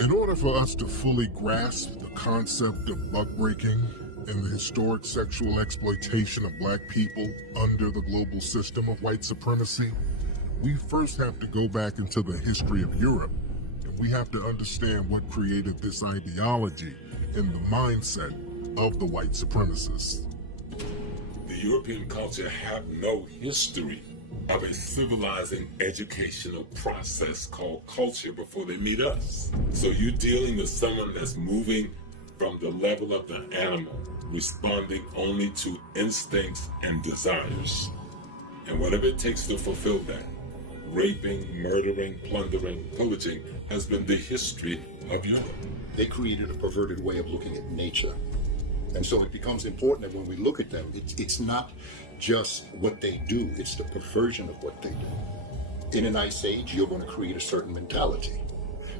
In order for us to fully grasp the concept of buck-breaking and the historic sexual exploitation of Black people under the global system of white supremacy, we first have to go back into the history of Europe, and we have to understand what created this ideology and the mindset of the white supremacists. The European culture had no history of a civilizing educational process called culture before they meet us. So you're dealing with someone that's moving from the level of the animal, responding only to instincts and desires. And whatever it takes to fulfill that, raping, murdering, plundering, pillaging, has been the history of Europe. They created a perverted way of looking at nature. And so it becomes important that when we look at them, it's not just what they do, it's the perversion of what they do. In an ice age, you're going to create a certain mentality.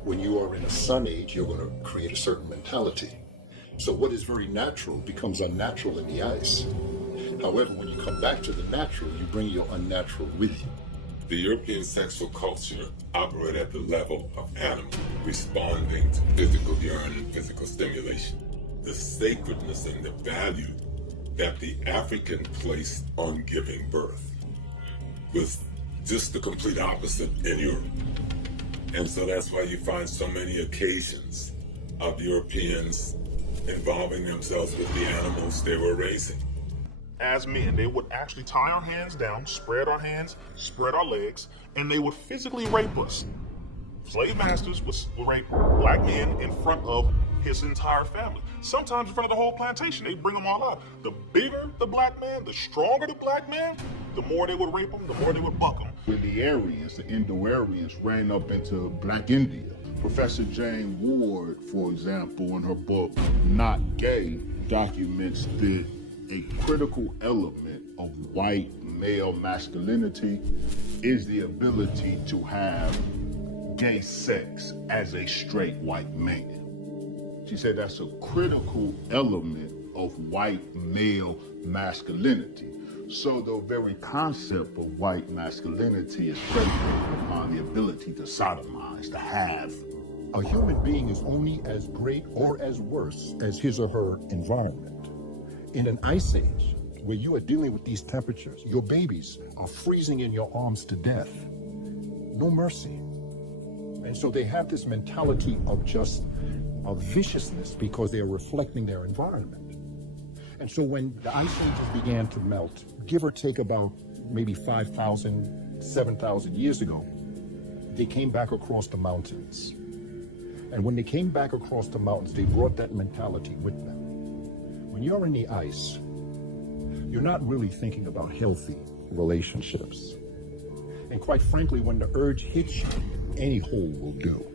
When you are in a sun age, you're going to create a certain mentality. So what is very natural becomes unnatural in the ice. However, when you come back to the natural, you bring your unnatural with you. The European sexual culture operated at the level of animal, responding to physical yearning, physical stimulation. The sacredness and the value that the African placed on giving birth was just the complete opposite in Europe. And so that's why you find so many occasions of Europeans involving themselves with the animals they were raising. As men, they would actually tie our hands down, spread our hands, spread our legs, and they would physically rape us. Slave masters would rape Black men in front of his entire family. Sometimes in front of the whole plantation. They bring them all out. The bigger the Black man, the stronger the Black man, the more they would rape them, the more they would buck them. When the Aryans, the Indo-Aryans, ran up into Black India, Professor Jane Ward, for example, in her book, Not Gay, documents that a critical element of white male masculinity is the ability to have gay sex as a straight white man. She said that's a critical element of white male masculinity. So the very concept of white masculinity is predicated upon the ability to sodomize, to have. A human being is only as great or as worse as his or her environment. In an ice age, where you are dealing with these temperatures, your babies are freezing in your arms to death. No mercy. And so they have this mentality of just of viciousness because they are reflecting their environment. And so when the ice ages began to melt, give or take about maybe 5,000, 7,000 years ago, they came back across the mountains. And when they came back across the mountains, they brought that mentality with them. When you're in the ice, you're not really thinking about healthy relationships. And quite frankly, when the urge hits you, any hole will do.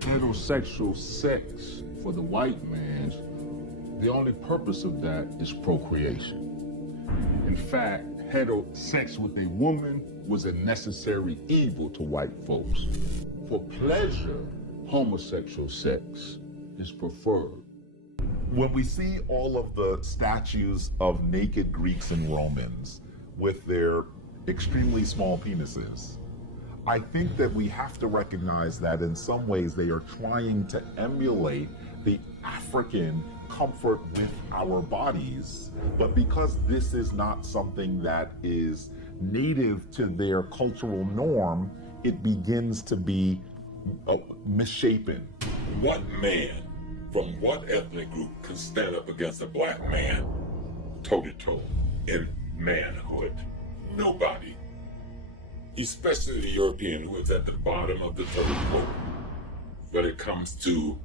Heterosexual sex for the white man, the only purpose of that is procreation. In fact, sex with a woman was a necessary evil to white folks. For pleasure, homosexual sex is preferred. When we see all of the statues of naked Greeks and Romans with their extremely small penises, I think that we have to recognize that in some ways they are trying to emulate the African comfort with our bodies. But because this is not something that is native to their cultural norm, it begins to be misshapen. What man from what ethnic group can stand up against a Black man toe-to-toe in manhood? Nobody. Especially the European, who is at the bottom of the totem pole when it comes to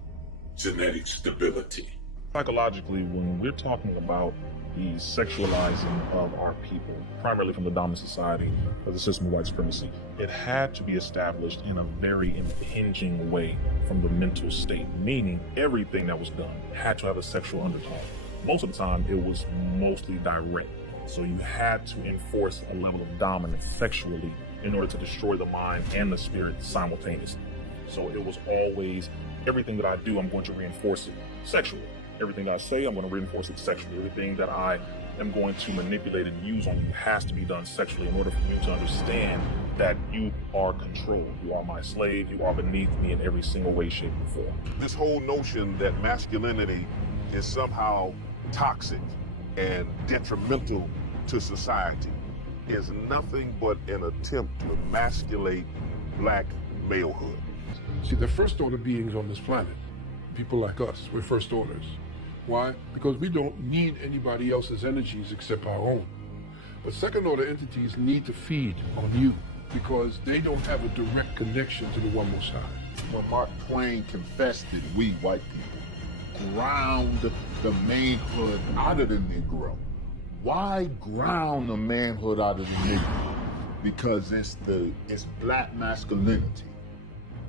genetic stability. Psychologically, when we're talking about the sexualizing of our people, primarily from the dominant society of the system of white supremacy, it had to be established in a very impinging way from the mental state, meaning everything that was done had to have a sexual undertone. Most of the time, it was mostly direct. So you had to enforce a level of dominance sexually in order to destroy the mind and the spirit simultaneously. So it was always, everything that I do, I'm going to reinforce it sexually. Everything I say, I'm going to reinforce it sexually. Everything that I am going to manipulate and use on you has to be done sexually in order for you to understand that you are controlled, you are my slave, you are beneath me in every single way, shape, and form. This whole notion that masculinity is somehow toxic and detrimental to society is nothing but an attempt to emasculate black malehood. See, the first order beings on this planet, people like us, we're first orders. Why? Because we don't need anybody else's energies except our own. But second order entities need to feed on you because they don't have a direct connection to the One Most High. When Mark Twain confessed that we white people ground the manhood out of the Negro. Why ground the manhood out of the Negro? Because it's black masculinity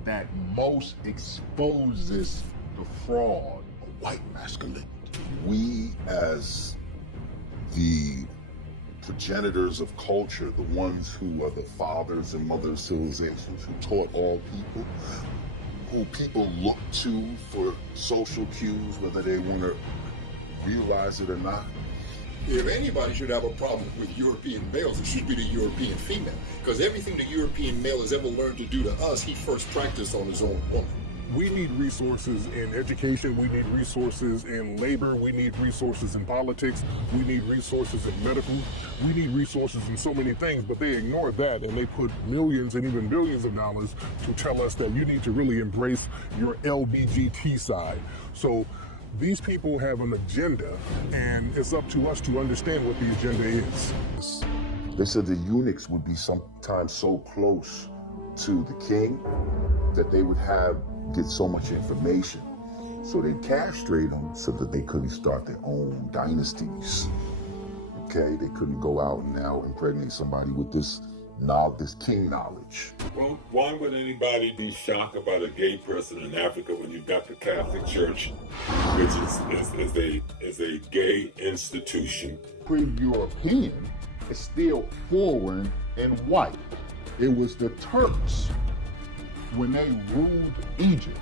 that most exposes the fraud of white masculinity. We, as the progenitors of culture, the ones who are the fathers and mothers of civilizations, who taught all people, who people look to for social cues, whether they want to realize it or not. If anybody should have a problem with European males, it should be the European female. Because everything the European male has ever learned to do to us, he first practiced on his own woman. We need resources in education, we need resources in labor, we need resources in politics, we need resources in medical, we need resources in so many things, but they ignore that and they put millions and even billions of dollars to tell us that you need to really embrace your LBGT side. So these people have an agenda, and it's up to us to understand what the agenda is. They said the eunuchs would be sometimes so close to the king that they would get so much information. So they'd castrate them so that they couldn't start their own dynasties. Okay, they couldn't go out and now impregnate somebody with this king knowledge. Well, why would anybody be shocked about a gay person in Africa when you've got the Catholic Church, which is a gay institution? Pre-European is still foreign and white. It was the Turks, when they ruled Egypt,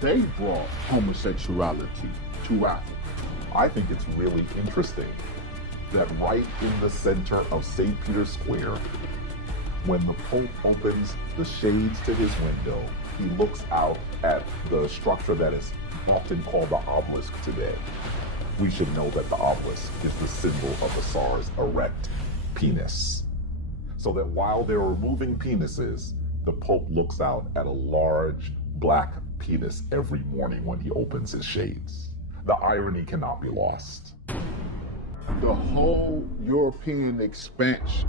they brought homosexuality to Africa. I think it's really interesting that right in the center of St. Peter's Square, when the Pope opens the shades to his window, he looks out at the structure that is often called the obelisk today. We should know that the obelisk is the symbol of the Tsar's erect penis. So that while they're removing penises, the Pope looks out at a large black penis every morning when he opens his shades. The irony cannot be lost. The whole European expansion,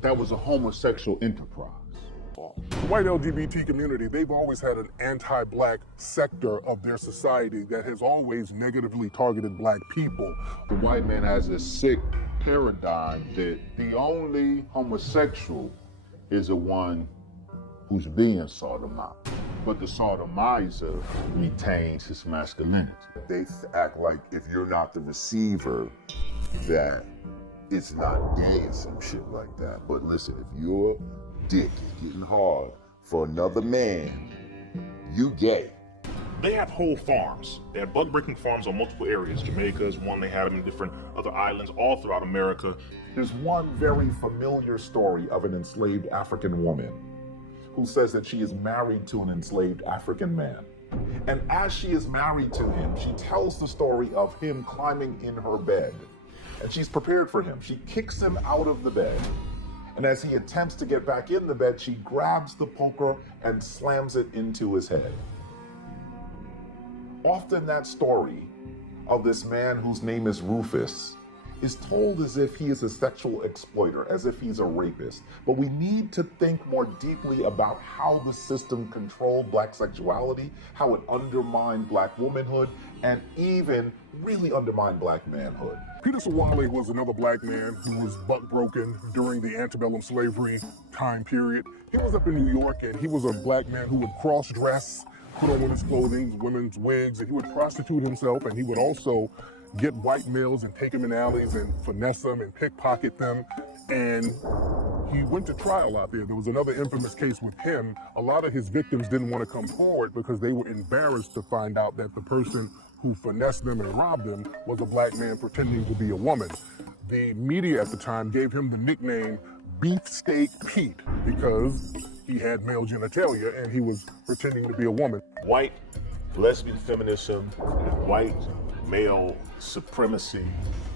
that was a homosexual enterprise. The white LGBT community, they've always had an anti-black sector of their society that has always negatively targeted black people. The white man has a sick paradigm that the only homosexual is the one who's being sodomized. But the sodomizer retains his masculinity. They act like if you're not the receiver, that it's not gay and some shit like that. But listen, if your dick is getting hard for another man, you gay. They have whole farms. They have bug-breaking farms on multiple areas. Jamaica is one. They have them in different other islands all throughout America. There's one very familiar story of an enslaved African woman who says that she is married to an enslaved African man. And as she is married to him, she tells the story of him climbing in her bed. And she's prepared for him. She kicks him out of the bed. And as he attempts to get back in the bed, she grabs the poker and slams it into his head. Often that story of this man whose name is Rufus is told as if he is a sexual exploiter, as if he's a rapist. But we need to think more deeply about how the system controlled black sexuality, how it undermined black womanhood, and even really undermined black manhood. Peter Sawale was another black man who was buck-broken during the antebellum slavery time period. He was up in New York, and he was a black man who would cross-dress, put on women's clothing, women's wigs, and he would prostitute himself, and he would also get white males and take them in alleys and finesse them and pickpocket them. And he went to trial out there. There was another infamous case with him. A lot of his victims didn't want to come forward because they were embarrassed to find out that the person who finessed them and robbed them was a black man pretending to be a woman. The media at the time gave him the nickname Beefsteak Pete because he had male genitalia and he was pretending to be a woman. White lesbian feminism and white male supremacy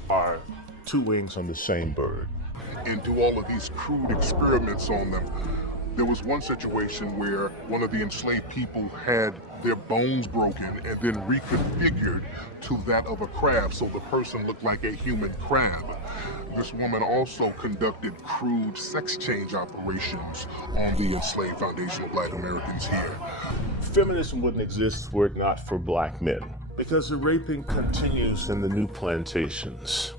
are two wings on the same bird. And do all of these crude experiments on them. There was one situation where one of the enslaved people had their bones broken and then reconfigured to that of a crab, so the person looked like a human crab. This woman also conducted crude sex change operations on the enslaved foundational Black Americans here. Feminism wouldn't exist were it not for Black men, because the raping continues in the new plantations,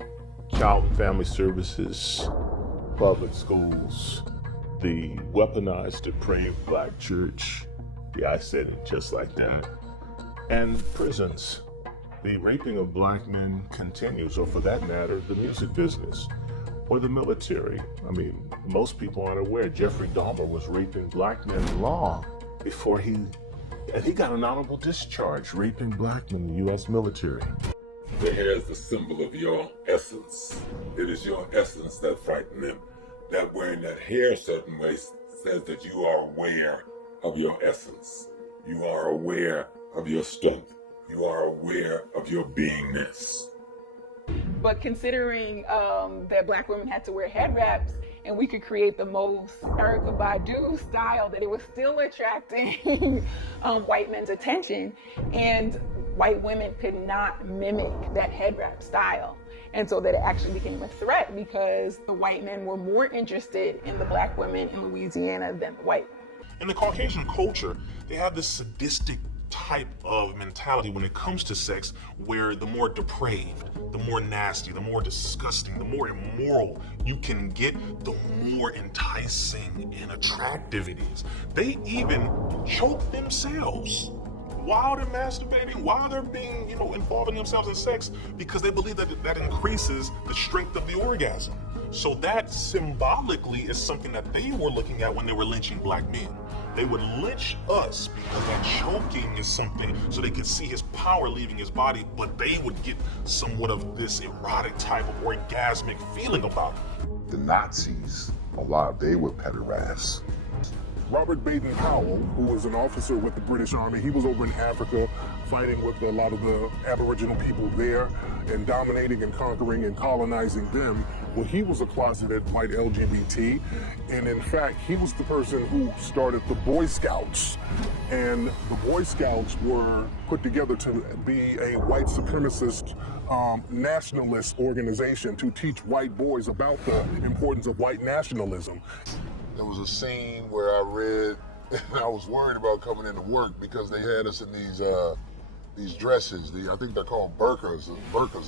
child and family services, public schools, the weaponized, depraved Black church, yeah, I said it just like that, and prisons. The raping of Black men continues, or for that matter, the music business or the military. I mean, most people aren't aware Jeffrey Dahmer was raping Black men long before he got an honorable discharge, raping Black men in the U.S. military. The hair is the symbol of your essence. It is your essence that frightens them. That wearing that hair a certain way says that you are aware of your essence. You are aware of your strength. You are aware of your beingness. But considering that Black women had to wear head wraps and we could create the most Erykah Badu style, that it was still attracting white men's attention, and white women could not mimic that head wrap style. And so that it actually became a threat because the white men were more interested in the Black women in Louisiana than the white. In the Caucasian culture, they have this sadistic type of mentality when it comes to sex, where the more depraved, the more nasty, the more disgusting, the more immoral you can get, the more enticing and attractive it is. They even choke themselves while they're masturbating, while they're being, involving themselves in sex, because they believe that increases the strength of the orgasm. So that symbolically is something that they were looking at when they were lynching Black men. They would lynch us because that choking is something so they could see his power leaving his body, but they would get somewhat of this erotic type of orgasmic feeling about it. The Nazis, they were pederasts. Robert Baden-Powell, who was an officer with the British Army, he was over in Africa fighting with a lot of the Aboriginal people there and dominating and conquering and colonizing them. Well, he was a closeted white LGBT, and in fact, he was the person who started the Boy Scouts. And the Boy Scouts were put together to be a white supremacist nationalist organization to teach white boys about the importance of white nationalism. There was a scene where I read, and I was worried about coming into work because they had us in these dresses. I think they're called burqas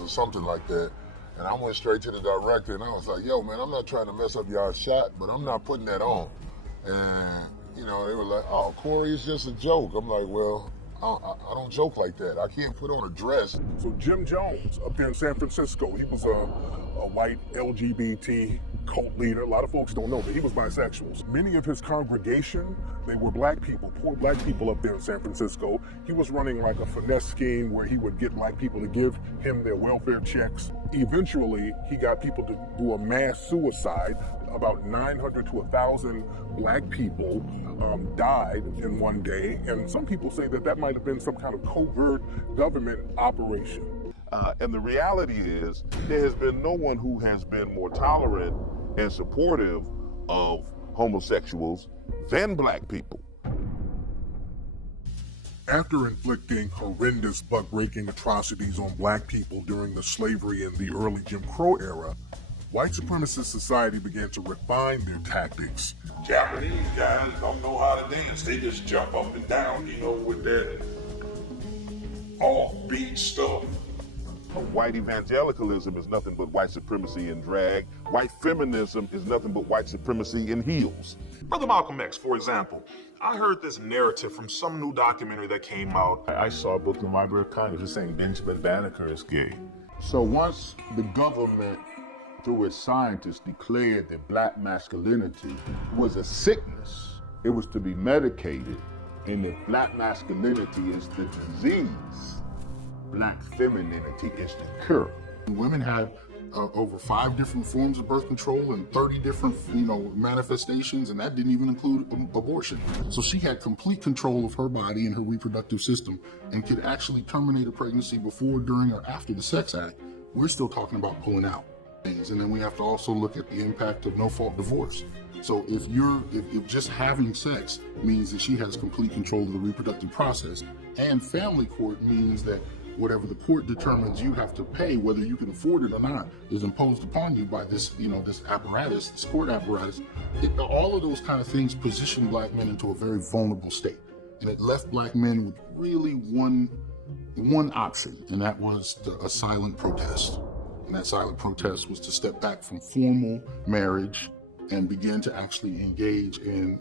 or something like that. And I went straight to the director and I was like, yo, man, I'm not trying to mess up y'all's shot, but I'm not putting that on. And, they were like, oh, Corey, it's just a joke. I'm like, well, I don't joke like that. I can't put on a dress. So Jim Jones up there in San Francisco, he was a white LGBT cult leader. A lot of folks don't know that he was bisexual. Many of his congregation, they were Black people, poor Black people up there in San Francisco. He was running like a finesse scheme where he would get Black people to give him their welfare checks. Eventually, he got people to do a mass suicide. About 900 to 1,000 Black people died in one day. And some people say that might have been some kind of covert government operation. And the reality is, there has been no one who has been more tolerant and supportive of homosexuals than Black people. After inflicting horrendous buck-breaking atrocities on Black people during the slavery and the early Jim Crow era, white supremacist society began to refine their tactics. Japanese guys don't know how to dance. They just jump up and down, with that offbeat stuff. White evangelicalism is nothing but white supremacy in drag. White feminism is nothing but white supremacy in heels. Brother Malcolm X, for example, I heard this narrative from some new documentary that came out. I saw a book in the Library of Congress saying Benjamin Banneker is gay. So once the government, through its scientists, declared that Black masculinity was a sickness, it was to be medicated, and if Black masculinity is the disease, Black femininity is the cure. Women have over 5 different forms of birth control and 30 different, manifestations, and that didn't even include abortion. So she had complete control of her body and her reproductive system and could actually terminate a pregnancy before, during, or after the Sex Act. We're still talking about pulling out things. And then we have to also look at the impact of no-fault divorce. So if just having sex means that she has complete control of the reproductive process, and family court means that whatever the court determines you have to pay, whether you can afford it or not, is imposed upon you by this, this apparatus, this court apparatus. All of those kind of things position black men into a very vulnerable state. And it left black men with really one option, and that was a silent protest. And that silent protest was to step back from formal marriage and begin to actually engage in,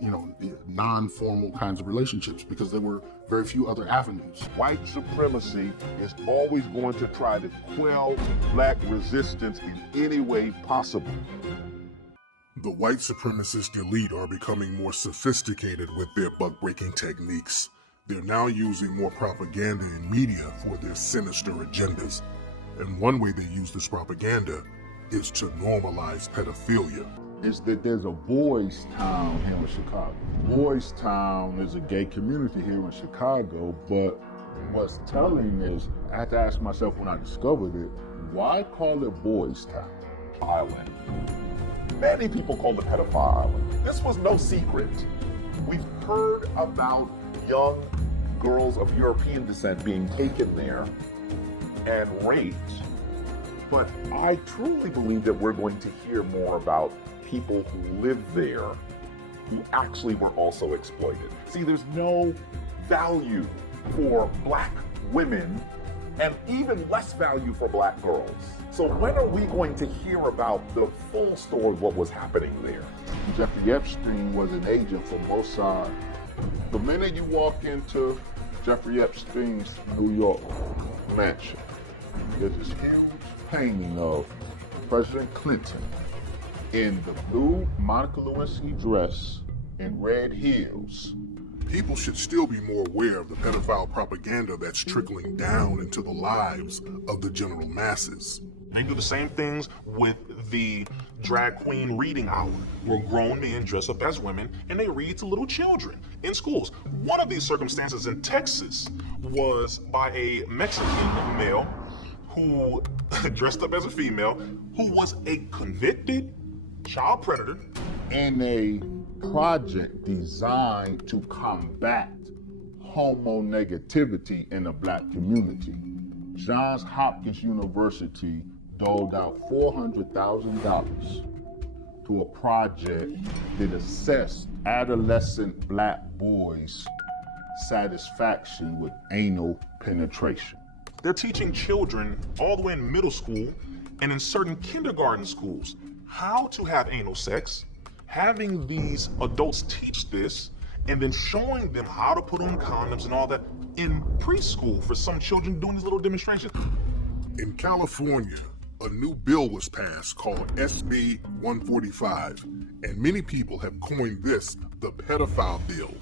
non-formal kinds of relationships, because there were very few other avenues. White supremacy is always going to try to quell black resistance in any way possible. The white supremacist elite are becoming more sophisticated with their buck-breaking techniques. They're now using more propaganda and media for their sinister agendas. And one way they use this propaganda is to normalize pedophilia. Is that there's a boys' town here in Chicago. Boys' town is a gay community here in Chicago, but what's telling is, I had to ask myself when I discovered it, why call it Boys' Town? Island. Many people call it pedophile island. This was no secret. We've heard about young girls of European descent being taken there and raped, but I truly believe that we're going to hear more about people who live there who actually were also exploited. See, there's no value for black women and even less value for black girls. So when are we going to hear about the full story of what was happening there? Jeffrey Epstein was an agent for Mossad. The minute you walk into Jeffrey Epstein's New York mansion, there's this huge painting of President Clinton in the blue Monica Lewinsky dress and red heels. People should still be more aware of the pedophile propaganda that's trickling down into the lives of the general masses. They do the same things with the drag queen reading hour, where grown men dress up as women and they read to little children in schools. One of these circumstances in Texas was by a Mexican male who dressed up as a female, who was a convicted child predator. In a project designed to combat homonegativity in the black community, Johns Hopkins University doled out $400,000 to a project that assessed adolescent black boys' satisfaction with anal penetration. They're teaching children all the way in middle school and in certain kindergarten schools how to have anal sex, having these adults teach this, and then showing them how to put on condoms and all that in preschool for some children doing these little demonstrations. In California, a new bill was passed called SB 145, and many people have coined this the pedophile bill.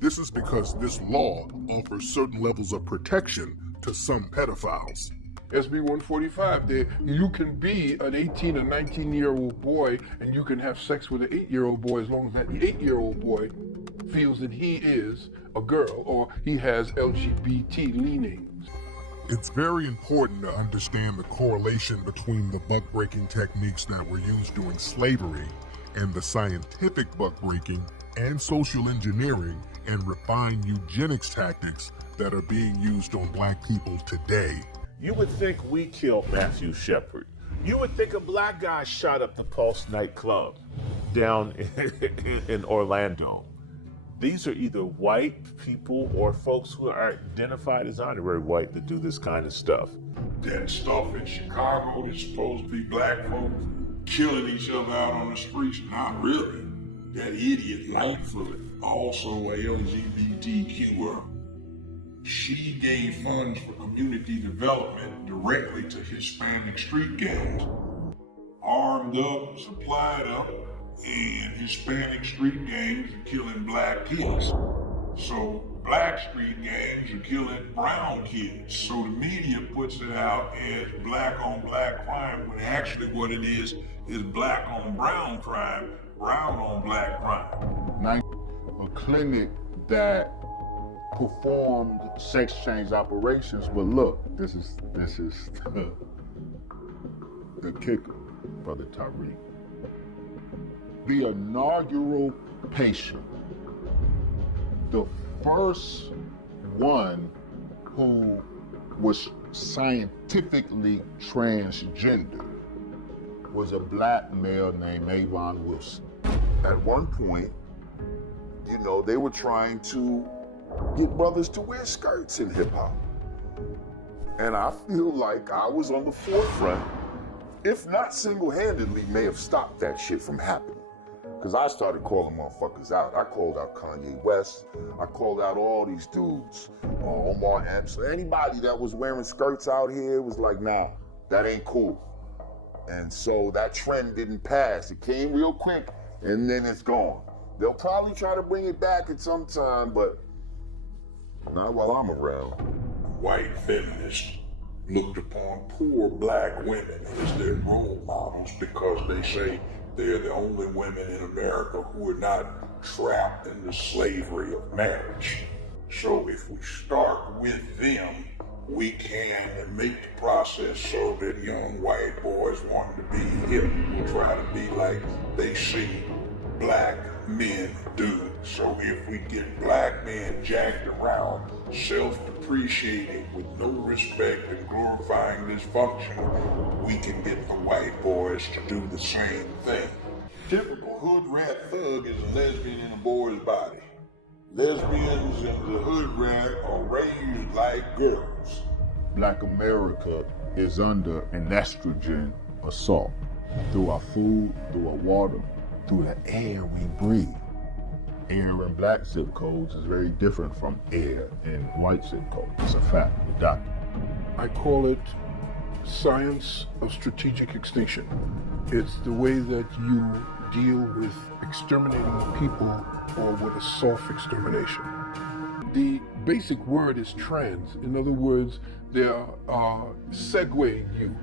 This is because this law offers certain levels of protection to some pedophiles. SB 145, you can be an 18 or 19-year-old boy and you can have sex with an 8-year-old boy as long as that 8-year-old boy feels that he is a girl or he has LGBT leanings. It's very important to understand the correlation between the buck-breaking techniques that were used during slavery and the scientific buck-breaking and social engineering and refined eugenics tactics that are being used on black people today. You would think we killed Matthew Shepard. You would think a black guy shot up the Pulse nightclub down in Orlando. These are either white people or folks who are identified as honorary white that do this kind of stuff. That stuff in Chicago that's supposed to be black folks killing each other out on the streets, not really. That idiot Lightfoot, also a LGBTQer, she gave funds for community development directly to Hispanic street gangs. Armed up, supplied up, and Hispanic street gangs are killing black kids. So black street gangs are killing brown kids. So the media puts it out as black on black crime, when actually what it is black on brown crime, brown on black crime. A clinic that performed sex change operations, but look, this is the kicker, Brother Tariq. The inaugural patient, the first one who was scientifically transgender, was a black male named Avon Wilson. At one point, you know, they were trying to get brothers to wear skirts in hip hop. And I feel like I was on the forefront, if not single-handedly, may have stopped that shit from happening. Because I started calling motherfuckers out. I called out Kanye West. I called out all these dudes, Omar Epps. So anybody that was wearing skirts out here was like, nah, that ain't cool. And so that trend didn't pass. It came real quick, and then it's gone. They'll probably try to bring it back at some time, but not while I'm around. White feminists looked upon poor black women as their role models because they say they're the only women in America who are not trapped in the slavery of marriage. So if we start with them, we can make the process so that young white boys want to be hip will try to be like they see black men do. So if we get black men jacked around, self-depreciating with no respect and glorifying dysfunction, we can get the white boys to do the same thing. Typical hood rat thug is a lesbian in a boy's body. Lesbians in the hood rat are raised like girls. Black America is under an estrogen assault through our food, through our water, through the air we breathe. Air in black zip codes is very different from air in white zip codes. It's a fact, the doctor. I call it science of strategic extinction. It's the way that you deal with exterminating people or with a soft extermination. The basic word is trans. In other words, they are segueing you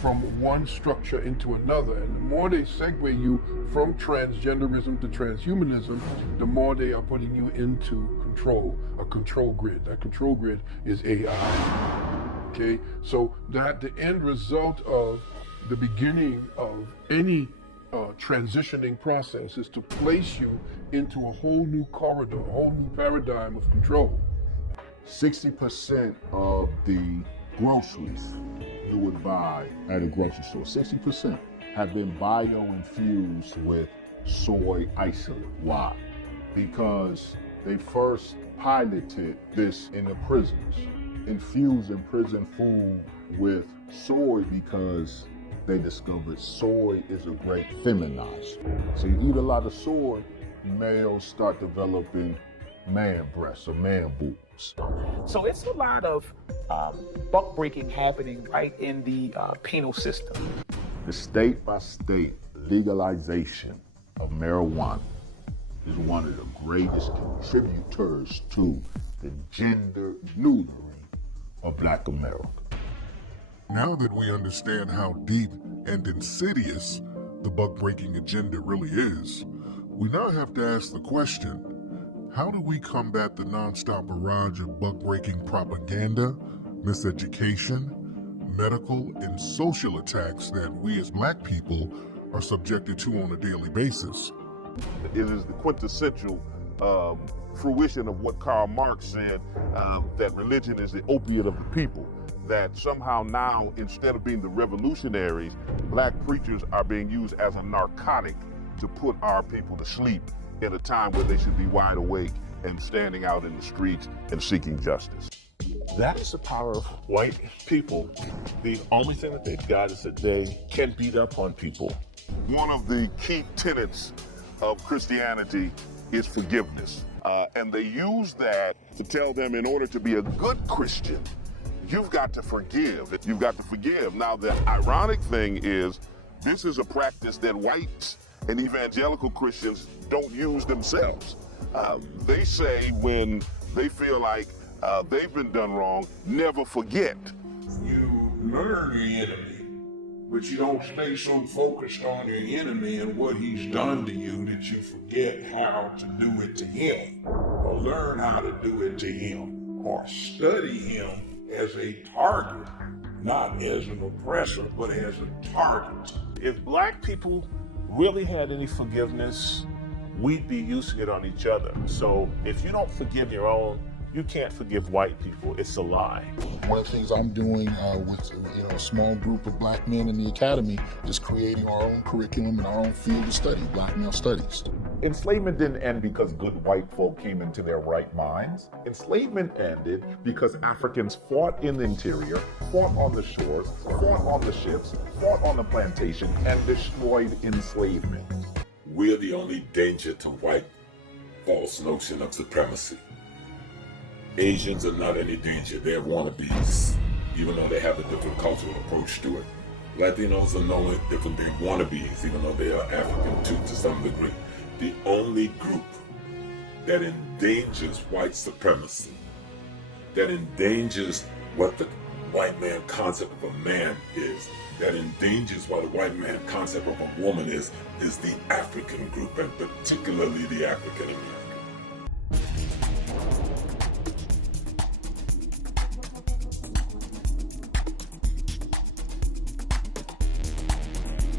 from one structure into another. And the more they segue you from transgenderism to transhumanism, the more they are putting you into control, a control grid. That control grid is AI. Okay? So that the end result of the beginning of any transitioning process is to place you into a whole new corridor, a whole new paradigm of control. 60% of the groceries you would buy at a grocery store, 60% have been bio-infused with soy isolate. Why? Because they first piloted this in the prisons, infusing prison food with soy because they discovered soy is a great feminizer. So you eat a lot of soy, males start developing man breasts or man boobs. So it's a lot of buck breaking happening right in the penal system. The state-by-state legalization of marijuana is one of the greatest contributors to the gender neutering of Black America. Now that we understand how deep and insidious the buck-breaking agenda really is, we now have to ask the question, how do we combat the nonstop barrage of buck-breaking propaganda, miseducation, medical, and social attacks that we as Black people are subjected to on a daily basis? It is the quintessential fruition of what Karl Marx said, that religion is the opiate of the people. That somehow now, instead of being the revolutionaries, Black preachers are being used as a narcotic to put our people to sleep in a time where they should be wide awake and standing out in the streets and seeking justice. That is the power of white people. The only thing that they've got is that they can beat up on people. One of the key tenets of Christianity is forgiveness. And they use that to tell them in order to be a good Christian, you've got to forgive. You've got to forgive. Now, the ironic thing is, this is a practice that whites and evangelical Christians don't use themselves. They say when they feel like they've been done wrong, never forget. You learn your enemy, but you don't stay so focused on your enemy and what he's done to you that you forget how to do it to him, or learn how to do it to him, or study him as a target, not as an oppressor, but as a target. If black people really had any forgiveness, we'd be using it on each other. So if you don't forgive your own, you can't forgive white people. It's a lie. One of the things I'm doing with a small group of black men in the academy is creating our own curriculum and our own field of study, black male studies. Enslavement didn't end because good white folk came into their right minds. Enslavement ended because Africans fought in the interior, fought on the shores, fought on the ships, fought on the plantation, and destroyed enslavement. We're the only danger to white false notion of supremacy. Asians are not any danger, they're wannabes, even though they have a different cultural approach to it. Latinos are no different, they're wannabes, even though they are African too to some degree. The only group that endangers white supremacy, that endangers what the white man concept of a man is, that endangers what the white man concept of a woman is the African group, and particularly the African American.